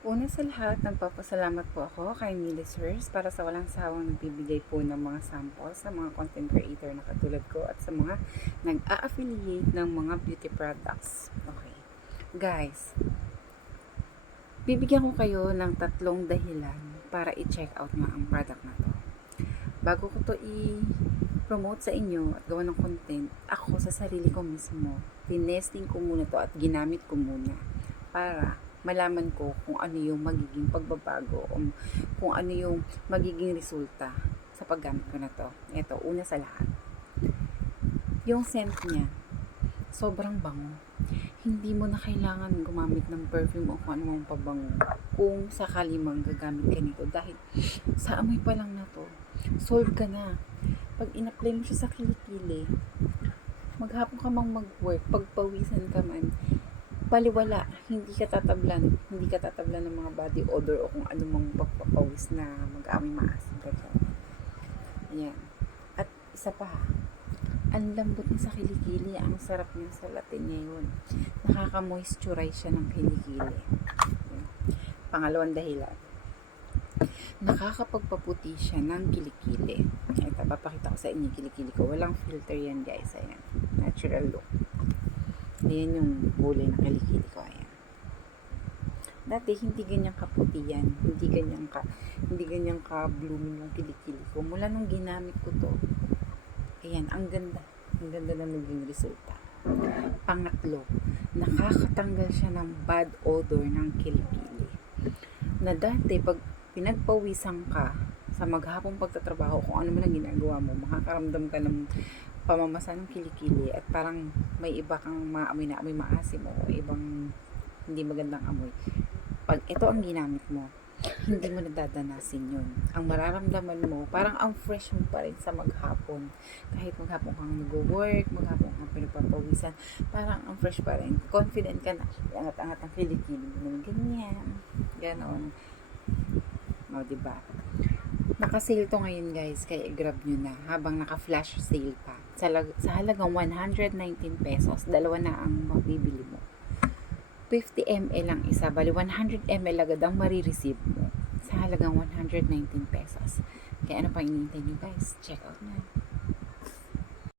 Una sa lahat, nagpapasalamat po ako kay Millicers para sa walang sawang nagbibigay po ng mga samples sa mga content creator na katulad ko at sa mga nag-a-affiliate ng mga beauty products. Okay. Guys, bibigyan ko kayo ng 3 dahilan para i-check out nga ang product na to. Bago ko to i-promote sa inyo at gawa ng content, ako sa sarili ko mismo, tinesting ko muna to at ginamit ko muna para malaman ko kung ano yung magiging pagbabago o kung ano yung magiging resulta sa paggamit ko na to. Ito, una sa lahat. Yung scent niya, sobrang bango. Hindi mo na kailangan gumamit ng perfume o kung ano mang pabango kung sakali mang gagamit ka nito dahil sa amoy pa lang na to, sold ka na. Pag in-apply mo siya sa kilikili, maghapon ka mang mag-work, pagpawisan ka man, baliwala, hindi ka tatablan ng mga body odor o kung ano mang pagpapawis na mag-amoy maasim ka dyan. Ayan. At isa pa, ang lambot niya sa kilikili, ang sarap niya sa latin niya yun. Nakaka-moisturize siya ng kilikili. Ayan. Pangalawang dahilan, nakakapagpaputi siya ng kilikili. Ito, papakita ko sa inyo yung kilikili ko. Walang filter yan guys. Ayan. Natural look. Ayan yung kulay na kilikili ko. Ayan. Dati, hindi ganyan kaputi yan. Hindi ganyan ka-blooming yung kilikili ko. Mula nung ginamit ko to, ayan, ang ganda. Ang ganda na naging resulta. Pangatlo, nakakatanggal siya ng bad odor ng kilikili. Na dati, pag pinagpawisan ka sa maghapong pagtatrabaho, kung ano man ang ginagawa mo, makakaramdam ka ng pamamasa ng kilikili at parang may iba kang maamoy na amoy maasim o ibang hindi magandang amoy. Pag ito ang ginamit mo, hindi mo nadadanasin yun. Ang mararamdaman mo, parang ang fresh mo pa rin sa maghapon. Kahit maghapon kang nag-work, maghapon kang pinagpapawisan, parang ang fresh pa rin. Confident ka na. Angat-angat ang kilikili mo naman. Ganyan. Ganon. O, diba? Naka-sale to ngayon guys, kaya i-grab nyo na habang naka-flash sale pa. Sa halagang 119 pesos, dalawa na ang mabibili mo. 50 ml ang isa, bali 100 ml agad ang marireceive mo sa halagang 119 pesos. Kaya ano pa hinihintay nyo guys? Check out na.